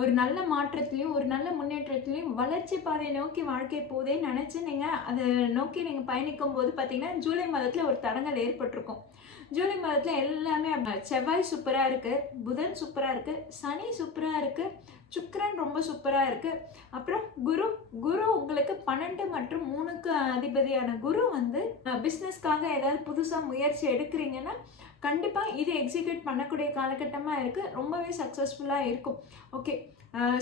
ஒரு நல்ல மாற்றத்திலையும் ஒரு நல்ல முன்னேற்றத்திலையும் வளர்ச்சி பாதையை நோக்கி வாழ்க்கை போதே நினச்சி நீங்கள் அதை நோக்கி நீங்கள் பயணிக்கும் போது பார்த்தீங்கன்னா ஜூலை மாதத்தில் ஒரு தடங்கள் ஏற்பட்டிருக்கும். ஜூலை மாதத்தில் எல்லாமே செவ்வாய் சூப்பராக இருக்குது, புதன் சூப்பராக இருக்குது, சனி சூப்பராக இருக்குது, சுக்கிரன் ரொம்ப சூப்பராக இருக்குது. அப்புறம் குரு உங்களுக்கு 12 மற்றும் 3க்கு அதிபதியான குரு வந்து பிஸ்னஸ்க்காக ஏதாவது புதுசாக முயற்சி எடுக்கிறீங்கன்னா கண்டிப்பாக இது எக்ஸிக்யூட் பண்ணக்கூடிய காலகட்டமாக இருக்குது. ரொம்பவே சக்ஸஸ்ஃபுல்லாக இருக்கும். ஓகே,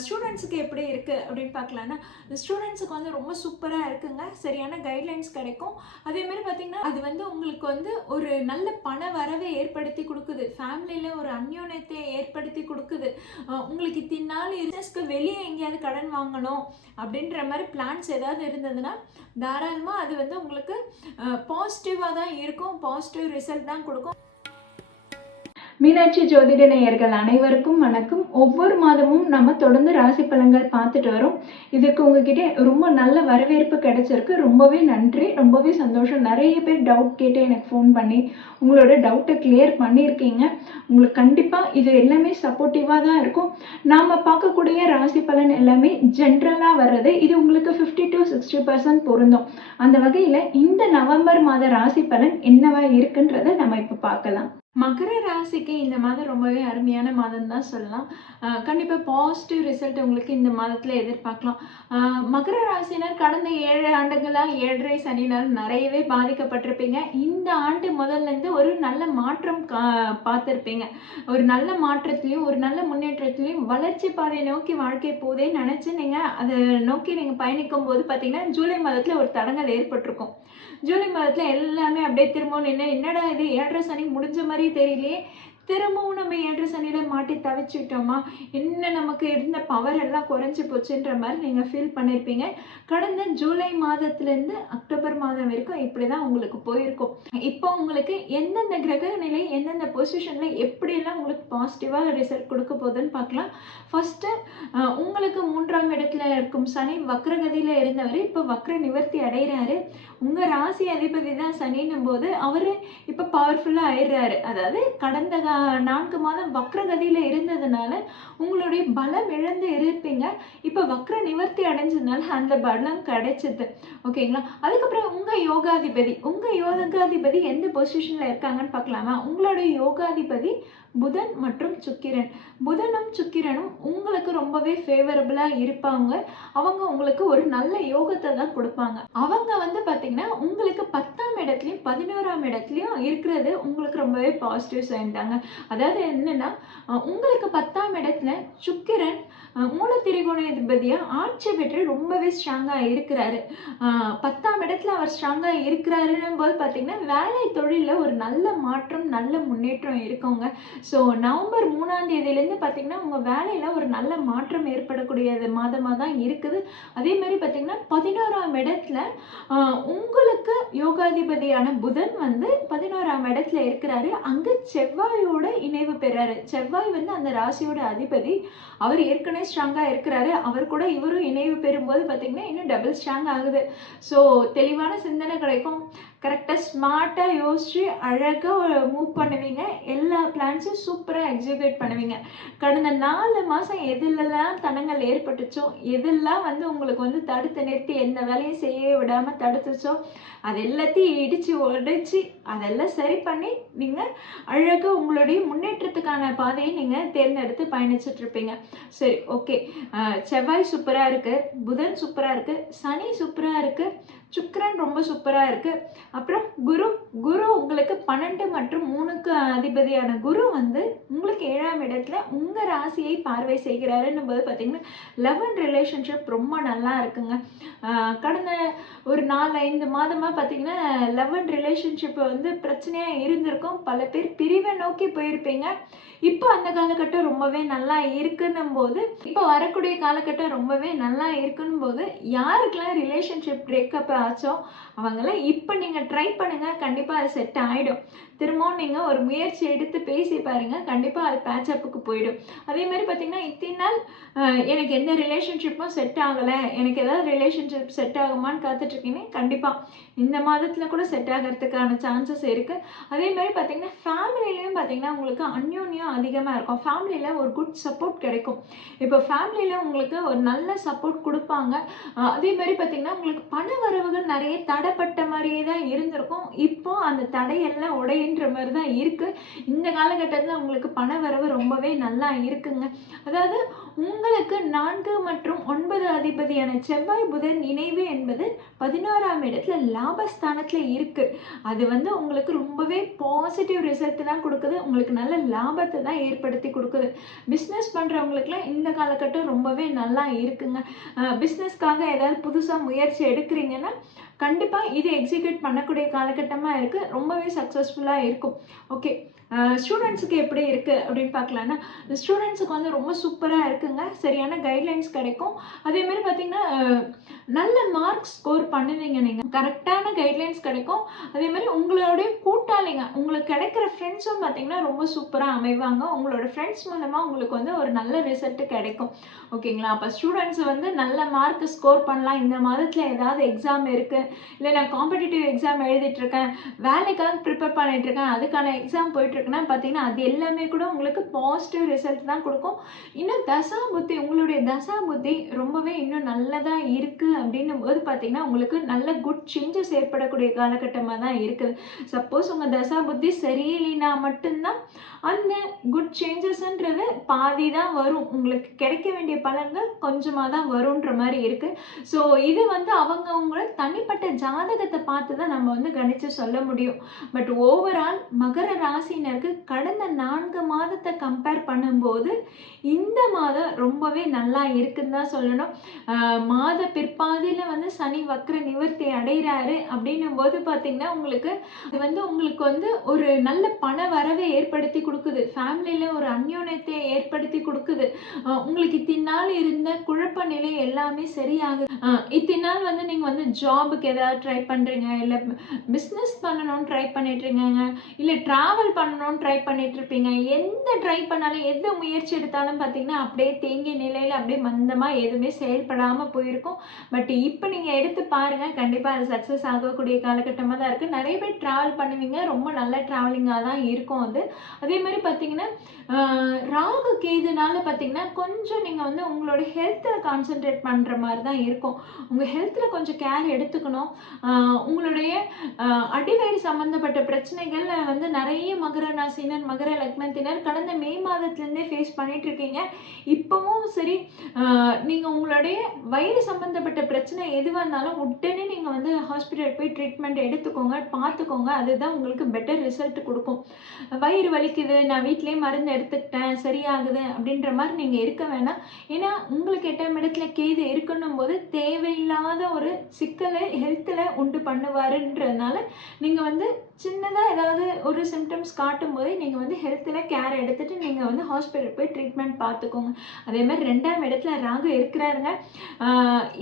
ஸ்டூடெண்ட்ஸுக்கு எப்படி இருக்குது அப்படின்னு பார்க்கலான்னா, ஸ்டூடெண்ட்ஸுக்கு வந்து ரொம்ப சூப்பராக இருக்குங்க. சரியான கைட்லைன்ஸ் கிடைக்கும். அதேமாதிரி பார்த்திங்கன்னா அது வந்து உங்களுக்கு வந்து ஒரு நல்ல பண வரவை ஏற்படுத்தி கொடுக்குது. ஃபேமிலியில் ஒரு அந்யோன்யத்தை ஏற்படுத்தி கொடுக்குது. உங்களுக்கு இத்தினால பிஸ்னஸ்க்கு வெளியே எங்கேயாவது கடன் வாங்கணும் அப்படின்ற மாதிரி பிளான்ஸ் ஏதாவது இருந்ததுன்னா தாராளமாக அது வந்து உங்களுக்கு பாசிட்டிவாக தான் இருக்கும். பாசிட்டிவ் ரிசல்ட் தான் கொடுக்கும். மீனாட்சி ஜோதிட நேயர்கள் அனைவருக்கும் வணக்கம். ஒவ்வொரு மாதமும் நம்ம தொடர்ந்து ராசி பலன்கள் பார்த்துட்டு வரோம். இதுக்கு உங்ககிட்ட ரொம்ப நல்ல வரவேற்பு கிடைச்சிருக்கு. ரொம்பவே நன்றி, ரொம்பவே சந்தோஷம். நிறைய பேர் டவுட் கேட்டு எனக்கு ஃபோன் பண்ணி உங்களோட டவுட்டை கிளியர் பண்ணியிருக்கீங்க. உங்களுக்கு கண்டிப்பாக இது எல்லாமே சப்போர்ட்டிவாக தான் இருக்கும். நாம் பார்க்கக்கூடிய ராசி பலன் எல்லாமே ஜென்ரலாக வர்றது. இது உங்களுக்கு 50 to 60% பொருந்தும். அந்த வகையில் இந்த நவம்பர் மாத ராசி பலன் என்னவா இருக்குன்றதை நம்ம இப்போ பார்க்கலாம். மகர ராசிக்கு இந்த மாதம் ரொம்பவே அருமையான மாதம் தான் சொல்லலாம். கண்டிப்பாக பாசிட்டிவ் ரிசல்ட் உங்களுக்கு இந்த மாதத்தில் எதிர்பார்க்கலாம். மகர ராசினர் கடந்த 7 ஆண்டுகளாக 7.5 சனினால் நிறையவே பாதிக்கப்பட்டிருப்பீங்க. இந்த ஆண்டு முதல்லேருந்து ஒரு நல்ல மாற்றம் பார்த்துருப்பீங்க. ஒரு நல்ல மாற்றத்திலையும் ஒரு நல்ல முன்னேற்றத்திலையும் வளர்ச்சி பாதையை நோக்கி வாழ்க்கை போதே நினச்சி நீங்கள் அதை நோக்கி நீங்கள் பயணிக்கும் போது பார்த்தீங்கன்னா ஜூலை மாதத்தில் ஒரு தடங்கள் ஏற்பட்டிருக்கும். ஜூலை மாதத்தில் எல்லாமே அப்படியே திரும்பவும் என்னடா இது 7.5 சனி முடிஞ்ச மாதிரி தெரியலையே, திரும்பவும் நம்ம 7.5 சனியில் மாட்டி தவிச்சுக்கிட்டோமா, என்ன நமக்கு இருந்த பவர் எல்லாம் குறைஞ்சி போச்சுன்ற மாதிரி நீங்கள் ஃபீல் பண்ணியிருப்பீங்க. கடந்த ஜூலை மாதத்துலேருந்து அக்டோபர் மாதம் வரைக்கும் இப்படி தான் உங்களுக்கு போயிருக்கும். இப்போ உங்களுக்கு எந்தெந்த கிரக நிலை எந்தெந்த பொசிஷனில் எப்படியெல்லாம் உங்களுக்கு பாசிட்டிவாக ரிசல்ட் கொடுக்க போகுதுன்னு பார்க்கலாம். ஃபஸ்ட்டு உங்களுக்கு 3ஆம் இடத்துல இருக்கும் சனி வக்ரகதியில் இருந்தவர் இப்போ வக்ர நிவர்த்தி அடைகிறாரு. உங்கள் ராசி அதிபதி தான் சனின்னும் போது அவர் இப்போ பவர்ஃபுல்லாக ஆயிடுறாரு. அதாவது கடந்த 4 மாதம் வக்ரகதியில் இருந்ததுனால உங்களுடைய பலம் இழந்து இருப்பீங்க. இப்போ வக்ர நிவர்த்தி அடைஞ்சதுனால அந்த பலம் கிடைச்சிது. ஓகேங்களா? அதுக்கப்புறம் உங்கள் யோகாதிபதி எந்த பொசிஷனில் இருக்காங்கன்னு பார்க்கலாமா? உங்களுடைய யோகாதிபதி புதன் மற்றும் சுக்கிரன். புதனும் சுக்கிரனும் உங்களுக்கு ரொம்பவே ஃபேவரபுளாக இருப்பாங்க. அவங்க உங்களுக்கு ஒரு நல்ல யோகத்தை தான் கொடுப்பாங்க. அவங்க வந்து பார்த்தீங்கன்னா உங்களுக்கு 10ஆம் இடத்துலையும் 11ஆம் இடத்துலையும் இருக்கிறது உங்களுக்கு ரொம்பவே பாசிட்டிவ் சைன் தாங்க. அதாவது என்னன்னா உங்களுக்கு 10ஆம் இடத்துல சுக்கிரன் மூல திரிகோணாதிபதியாக ஆட்சி பெற்று ரொம்பவே ஸ்ட்ராங்காக இருக்கிறாரு. 10ஆம் இடத்துல அவர் ஸ்ட்ராங்காக இருக்கிறாருன்னும் போது பார்த்தீங்கன்னா வேலை தொழிலில் ஒரு நல்ல மாற்றம் நல்ல முன்னேற்றம் இருக்குங்க. ஸோ நவம்பர் 3ஆம் தேதியிலேருந்து பார்த்தீங்கன்னா உங்கள் வேலையில் ஒரு நல்ல மாற்றம் ஏற்படக்கூடிய மாதமாக தான் இருக்குது. அதே மாதிரி பார்த்தீங்கன்னா 11ஆம் இடத்துல உங்களுக்கு யோகாதிபதியான புதன் வந்து 11ஆம் இடத்துல இருக்கிறாரு. அங்கே செவ்வாயோட இணைவு பெறாரு. செவ்வாய் வந்து அந்த ராசியோட அதிபதி. அவர் ஏற்கனவே ஸ்ட்ராங்காக இருக்கிறாரு. அவர் கூட இவரும் இணைவு பெறும்போது பார்த்தீங்கன்னா இன்னும் டபுள் ஸ்ட்ராங் ஆகுது. ஸோ தெளிவான சிந்தனை கிடைக்கும். கரெக்டாக ஸ்மார்ட்டாக யோசிச்சு அழகாக மூவ் பண்ணுவீங்க. எல்லா பிளான்ஸும் சூப்பராக எக்ஸிக்யூட் பண்ணுவீங்க. கடந்த 4 மாதம் எதிலெல்லாம் தடங்கள் ஏற்பட்டுச்சோ, எதெல்லாம் வந்து உங்களுக்கு வந்து தடுத்து நிறுத்தி எந்த வேலையும் செய்ய விடாமல் தடுத்துச்சோ அது எல்லாத்தையும் இடித்து உடைச்சி அதெல்லாம் சரி பண்ணி நீங்கள் அழகாக உங்களுடைய முன்னேற்றத்துக்கான பாதையை நீங்கள் தேர்ந்தெடுத்து பயணிச்சிட்ருப்பீங்க. சரி, ஓகே. செவ்வாய் சூப்பராக இருக்குது, புதன் சூப்பராக இருக்குது, சனி சூப்பராக இருக்குது, சுக்கிரன் ரொம்ப சூப்பராக இருக்குது. அப்புறம் குரு உங்களுக்கு 12 மற்றும் 3க்கு அதிபதியான குரு வந்து உங்களுக்கு 7ஆம் இடத்துல உங்கள் ராசியை பார்வை செய்கிறாருன்னும் போது பார்த்தீங்கன்னா 11 ரிலேஷன்ஷிப் ரொம்ப நல்லா இருக்குங்க. கடந்த ஒரு 4-5 மாதமாக பார்த்தீங்கன்னா 11 ரிலேஷன்ஷிப் வந்து பிரச்சனையாக இருந்திருக்கும். பல பேர் பிரிவை நோக்கி போயிருப்பீங்க. இப்போ அந்த காலகட்டம் ரொம்பவே நல்லா இருக்குன்னும் போது இப்போ வரக்கூடிய காலகட்டம் ரொம்பவே நல்லா இருக்குன்னும் போது யாருக்கெல்லாம் ரிலேஷன்ஷிப் பிரேக்கப் ஆச்சோ அவங்களாம் இப்போ நீங்கள் ட்ரை பண்ணுங்கள், கண்டிப்பாக அது செட் ஆகிடும். திரும்பவும் நீங்கள் ஒரு முயற்சி எடுத்து பேசி பாருங்கள், கண்டிப்பாக அது பேட்சப்புக்கு போயிடும். அதே மாதிரி பார்த்தீங்கன்னா இத்தனை நாள் எனக்கு எந்த ரிலேஷன்ஷிப்பும் செட் ஆகலை, எனக்கு ஏதாவது ரிலேஷன்ஷிப் செட் ஆகுமான்னு காத்துட்ருக்கீங்க. கண்டிப்பாக இந்த மாதத்தில் கூட செட் ஆகிறதுக்கான சான்சஸ் இருக்குது. அதே மாதிரி பார்த்தீங்கன்னா ஃபேமிலிலையும் பார்த்தீங்கன்னா உங்களுக்கு அந்யோன்யம் அதிகமாக இருக்கும். ஃபேமிலியில் ஒரு குட் சப்போர்ட் கிடைக்கும். இப்போ ஃபேமிலியில் உங்களுக்கு ஒரு நல்ல சப்போர்ட் கொடுப்பாங்க. அதே மாதிரி பார்த்தீங்கன்னா உங்களுக்கு பண வரவுகள் நிறைய தடைப்பட்ட மாதிரியே தான் இருந்திருக்கும். இப்போ அந்த தடையெல்லாம் உடையின்ற மாதிரி தான் இருக்குது. இந்த காலகட்டத்தில் உங்களுக்கு பண வரவு ரொம்பவே நல்லா இருக்குங்க. அதாவது உங்களுக்கு 4 மற்றும் 9 அதிபதியான செவ்வாய் புதன் இணைவு என்பது 11ஆம் இடத்துல லாபஸ்தானத்துல இருக்கு. அது வந்து உங்களுக்கு ரொம்பவே பாசிட்டிவ் ரிசல்ட் தான் கொடுக்குது. உங்களுக்கு நல்ல லாபத்தை தான் ஏற்படுத்தி கொடுக்குது. பிஸ்னஸ் பண்றவங்களுக்குலாம் இந்த காலகட்டம் ரொம்பவே நல்லா இருக்குங்க. பிஸ்னஸ்க்காக ஏதாவது புதுசா முயற்சி எடுக்கிறீங்கன்னா கண்டிப்பா இது எக்ஸிக்யூட் பண்ணக்கூடிய காலகட்டமா இருக்கு. ரொம்பவே சக்சஸ்ஃபுல்லா இருக்கும். ஓகே, ஸ்டூடெண்ட்ஸுக்கு எப்படி இருக்குது அப்படின்னு பார்க்கலான்னா, ஸ்டூடெண்ட்ஸுக்கு வந்து ரொம்ப சூப்பராக இருக்குங்க. சரியான கைட்லைன்ஸ் கிடைக்கும். அதேமாதிரி பார்த்தீங்கன்னா நல்ல மார்க்ஸ் ஸ்கோர் பண்ணுவீங்க. நீங்கள் கரெக்டான கைட்லைன்ஸ் கிடைக்கும். அதேமாதிரி உங்களுடைய கூட்டாளிங்க, உங்களுக்கு கிடைக்கிற ஃப்ரெண்ட்ஸும் பார்த்தீங்கன்னா ரொம்ப சூப்பராக அமைவாங்க. உங்களோட ஃப்ரெண்ட்ஸ் மூலமாக உங்களுக்கு வந்து ஒரு நல்ல ரிசல்ட்டு கிடைக்கும். ஓகேங்களா? அப்போ ஸ்டூடெண்ட்ஸ் வந்து நல்ல மார்க் ஸ்கோர் பண்ணலாம். இந்த மாதத்தில் ஏதாவது எக்ஸாம் இருக்குது, இல்லை நான் காம்படிட்டிவ் எக்ஸாம் எழுதிட்டுருக்கேன், வேலைக்காக ப்ரிப்பேர் பண்ணிகிட்ருக்கேன், அதுக்கான எக்ஸாம் போயிட்டுருக்குன்னா பார்த்தீங்கன்னா அது எல்லாமே கூட உங்களுக்கு பாசிட்டிவ் ரிசல்ட் தான் கொடுக்கும். இன்னும் தசா புத்தி, உங்களுடைய தசா புத்தி ரொம்பவே இன்னும் நல்லதாக இருக்குது அப்படின்னும் போது பார்த்தீங்கன்னா உங்களுக்கு நல்ல குட் சேஞ்சஸ் ஏற்படக்கூடிய காலகட்டமாக தான் இருக்குது. சப்போஸ் உங்கள் தசா புத்தி சரியில்லைனா மட்டும்தான் அந்த குட் சேஞ்சஸ்ன்றது பாதி தான் வரும். உங்களுக்கு கிடைக்க வேண்டிய பலன்கள் கொஞ்சமாக தான் வரும்ன்ற மாதிரி இருக்குது. ஸோ இது வந்து அவங்கவுங்கள தனிப்பட்ட ஜாதகத்தை பார்த்து தான் நம்ம வந்து கணிச்சு சொல்ல முடியும். பட் ஓவரால் மகர ராசினருக்கு கடந்த 4 மாதத்தை கம்பேர் பண்ணும்போது இந்த மாதம் ரொம்பவே நல்லா இருக்குன்னு தான் சொல்லணும். மாத பிற்பாதியில் வந்து சனி வக்ர நிவர்த்தி அடைகிறாரு அப்படின்னும் போது பார்த்தீங்கன்னா உங்களுக்கு அது வந்து உங்களுக்கு வந்து ஒரு நல்ல பண வரவை ஏற்படுத்தி கொடுக்குது. ஃபேமிலியில் ஒரு அந்யோன்யத்தை ஏற்படுத்தி கொடுக்குது. உங்களுக்கு இத்தனை நாள் இருந்த குழப்ப நிலை எல்லாமே சரியாகுது. இத்தனை நாள் வந்து நீங்கள் வந்து ஜாபுக்கு ஏதாவது ட்ரை பண்ணுறீங்க, இல்லை பிஸ்னஸ் பண்ணணும்னு ட்ரை பண்ணிட்டுருங்க, இல்லை ட்ராவல் பண்ணணும்னு ட்ரை பண்ணிட்டு இருப்பீங்க. எந்த ட்ரை பண்ணாலும் எந்த முயற்சி எடுத்தாலும் பார்த்தீங்கன்னா அப்படியே தேங்கிய நிலையில் அப்படியே மந்தமாக எதுவுமே செயல்படாமல் போயிருக்கும். பட் இப்போ நீங்கள் எடுத்து பாருங்கள், கண்டிப்பாக அது சக்ஸஸ் ஆகக்கூடிய காலகட்டமாக தான் இருக்குது. நிறைய பேர் ட்ராவல் பண்ணுவீங்க, ரொம்ப நல்ல ட்ராவலிங்காக தான் இருக்கும் அது. அதே மாதிரி பார்த்தீங்கன்னா ராகு கேதுனால பார்த்தீங்கன்னா கொஞ்சம் நீங்கள் வந்து உங்களோட ஹெல்த்தில் கான்சென்ட்ரேட் பண்ணுற மாதிரி தான் இருக்கும். உங்கள் ஹெல்த்தில் கொஞ்சம் கேர் எடுத்துக்கணும். உங்களுடைய அடிவயிறு சம்மந்தப்பட்ட பிரச்சனைகள் வந்து நிறைய மகர ராசினர் மகர லக்னத்தினர் கடந்த மே மாதத்துலேருந்தே ஃபேஸ் பண்ணிட்டு இருக்கீங்க. இப்போவும் சரி, நீங்கள் உங்களுடைய வயிறு சம்மந்தப்பட்ட பிரச்சனை எதுவாக இருந்தாலும் உடனே நீங்கள் வந்து ஹாஸ்பிட்டல் போய் ட்ரீட்மெண்ட் எடுத்துக்கோங்க, பார்த்துக்கோங்க. அதுதான் உங்களுக்கு பெட்டர் ரிசல்ட் கொடுக்கும். வயிறு வலிக்குது, நான் வீட்டிலேயே மருந்து எடுத்துக்கிட்டேன் சரியாகுது அப்படின்ற மாதிரி நீங்கள் இருக்க வேணாம். ஏன்னா உங்களுக்கு 8ஆம் இடத்துல கேது இருக்கணும் போது தேவையில்லாத ஒரு சிக்கலை ஹெல்த்தில் உண்டு பண்ணுவாருன்றதுனால நீங்கள் வந்து சின்னதாக ஏதாவது ஒரு சிம்டம்ஸ் காட்டும் போதே நீங்கள் வந்து ஹெல்த்தில் கேர் எடுத்துகிட்டு நீங்கள் வந்து ஹாஸ்பிட்டல் போய் ட்ரீட்மெண்ட் பார்த்துக்கோங்க. அதே மாதிரி 2ஆம் இடத்துல ராகு இருக்கிறாருங்க.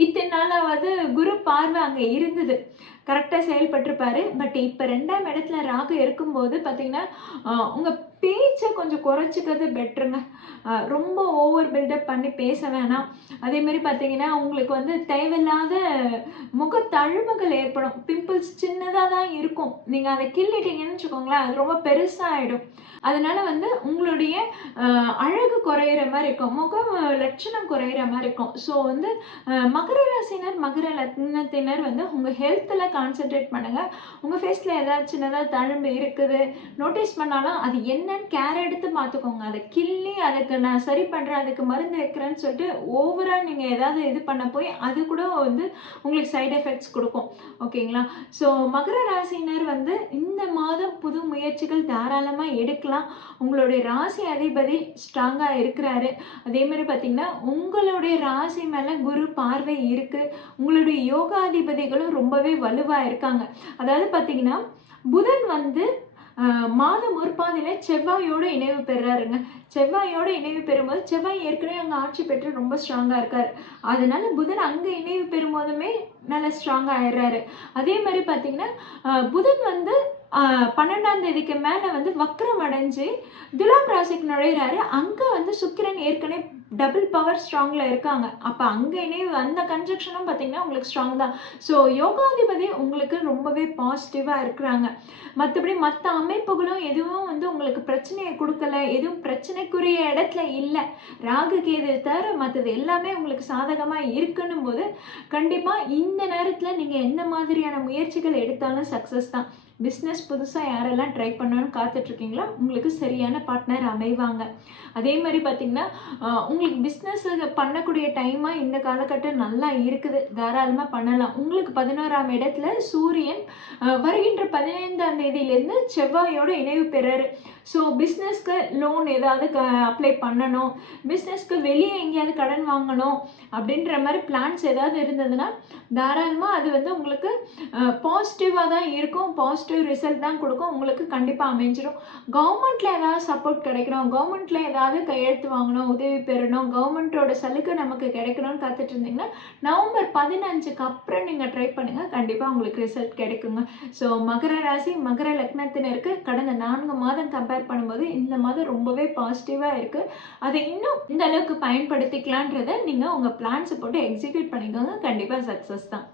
இத்தனை நாளாவது குரு பார்வை அங்கே இருந்தது, கரெக்டாக செயல்பட்டிருப்பாரு. பட் இப்போ 2ஆம் இடத்துல ராகு இருக்கும்போது பார்த்தீங்கன்னா உங்கள் பேச்சை கொஞ்சம் குறைச்சிக்கிறது பெட்டருங்க. ரொம்ப ஓவர் பில்டப் பண்ணி பேச வேணாம். அதே மாதிரி பார்த்தீங்கன்னா உங்களுக்கு வந்து தேவையில்லாத முகத்தழும்புகள் ஏற்படும். பிம்பிள்ஸ் சின்னதாக தான் இருக்கும், நீங்கள் அதை கிள்ளிட்டீங்கன்னு வச்சுக்கோங்களேன், அது ரொம்ப பெருசாகிடும். அதனால வந்து உங்களுடைய அழகு குறையிற மாதிரி இருக்கும், முகம் லட்சணம் குறையிற மாதிரி இருக்கும். ஸோ வந்து மகர ராசினர் மகர லக்னத்தினர் வந்து உங்கள் ஹெல்த்தில் கான்சென்ட்ரேட் பண்ணுங்கள். உங்கள் ஃபேஸில் ஏதாவது சின்னதாக தழும்பு இருக்குது நோட்டீஸ் பண்ணாலும் அது என்னன்னு கேர் எடுத்து பார்த்துக்கோங்க. அதை கிள்ளி அதுக்கு நான் சரி பண்ணுறேன், அதுக்கு மருந்து வைக்கிறேன்னு சொல்லிட்டு ஓவராக நீங்கள் ஏதாவது இது பண்ண போய் அது கூட வந்து உங்களுக்கு சைடு எஃபெக்ட்ஸ் கொடுக்கும். ஓகேங்களா? ஸோ மகர ராசினர் வந்து இந்த மாதம் புது முயற்சிகள் தாராளமாக எடுக்கலாம். உங்களுடைய ராசி அதிபதி ஸ்ட்ராங்காக இருக்கிறாரு. அதே மாதிரி பார்த்தீங்கன்னா உங்களுடைய ராசி மேலே குரு பார்வை இருக்குது. உங்களுடைய யோகாதிபதிகளும் ரொம்பவே வலுவாக இருக்காங்க. அதாவது பார்த்தீங்கன்னா புதன் வந்து மாத முற்பாதியில செவ்வாயோட இணைவு பெறாருங்க. செவ்வாயோட இணைவு பெறும்போது செவ்வாய் ஏற்கனவே அங்க ஆட்சி பெற்று ரொம்ப ஸ்ட்ராங்கா இருக்காரு. அதனால புதன் அங்க இணைவு பெறும்போதுமே நல்லா ஸ்ட்ராங்கா ஆயிடுறாரு. அதே மாதிரி பார்த்தீங்கன்னா, புதன் வந்து 12ஆம் தேதிக்கு மேல வந்து வக்ரம் அடைஞ்சு துலாம் ராசிக்கு நுழையிறாரு. அங்க வந்து சுக்கிரன் ஏற்கனவே டபுள் பவர் ஸ்ட்ராங்ல இருக்காங்க. அப்ப அங்க இணைவு அந்த கன்ஜெக்ஷனும் பார்த்தீங்கன்னா உங்களுக்கு ஸ்ட்ராங் தான். ஸோ யோகாதிபதி உங்களுக்கு ரொம்பவே பாசிட்டிவா இருக்கிறாங்க. மத்தபடி மத்த அமைப்புகளும் எதுவும் வந்து உங்களுக்கு பிரச்சனைய குடுக்கல. எதுவும் பிரச்சனைக்குரிய இடத்துல இல்ல. ராகு, கேது தவிர மத்தது எல்லாமே உங்களுக்கு சாதகமா இருக்குன்னும் போது, கண்டிப்பா இந்த நேரத்துல நீங்க எந்த மாதிரியான முயற்சிகள் எடுத்தாலும் சக்சஸ் தான். பிஸ்னஸ் புதுசா யாரெல்லாம் ட்ரை பண்ணணும்னு காத்துட்டு இருக்கீங்களோ, உங்களுக்கு சரியான பார்ட்னர் அமைவாங்க. அதே மாரி பார்த்தீங்கன்னா, உங்களுக்கு பிஸ்னஸ் பண்ணக்கூடிய டைமா இந்த காலகட்டம் நல்லா இருக்குது. தாராளமா பண்ணலாம். உங்களுக்கு 11ஆம் இடத்துல சூரியன் வருகின்ற 15ஆம் தேதியிலிருந்து செவ்வாயோட இணைவு பெறாரு. ஸோ பிஸ்னஸ்க்கு லோன் ஏதாவது அப்ளை பண்ணணும், பிஸ்னஸ்க்கு வெளியே எங்கேயாவது கடன் வாங்கணும் அப்படின்ற மாதிரி பிளான்ஸ் ஏதாவது இருந்ததுன்னா, தாராளமா அது வந்து உங்களுக்கு பாசிட்டிவாக தான் இருக்கும். பாசிட்டிவ் ரிசல்ட் தான் கொடுக்கும். உங்களுக்கு கண்டிப்பாக அமைஞ்சிடும். கவர்மெண்ட்ல ஏதாவது சப்போர்ட் கிடைக்கணும், கவர்மெண்ட்ல ஏதாவது கையெழுத்து வாங்கணும், உதவி பெறணும், கவர்மெண்ட்டோட சலுகை நமக்கு கிடைக்கணும்னு காத்துட்டு இருந்தீங்கன்னா, நவம்பர் 15க்கு அப்புறம் நீங்கள் ட்ரை பண்ணுங்க. கண்டிப்பாக உங்களுக்கு ரிசல்ட் கிடைக்குங்க. ஸோ மகர ராசி, மகர லக்னத்தினருக்கு கடந்த 4 மாதம் கம்பேர் பண்ணும்போது இந்த மாதம் ரொம்பவே பாசிட்டிவாக இருக்குது. அதை இன்னும் இந்த அளவுக்கு பயன்படுத்திக்கலான்றதை நீங்கள் உங்கள் பிளான்ஸை போட்டு எக்ஸிக்யூட் பண்ணிக்கோங்க. கண்டிப்பாக சக்ஸஸ் தான்.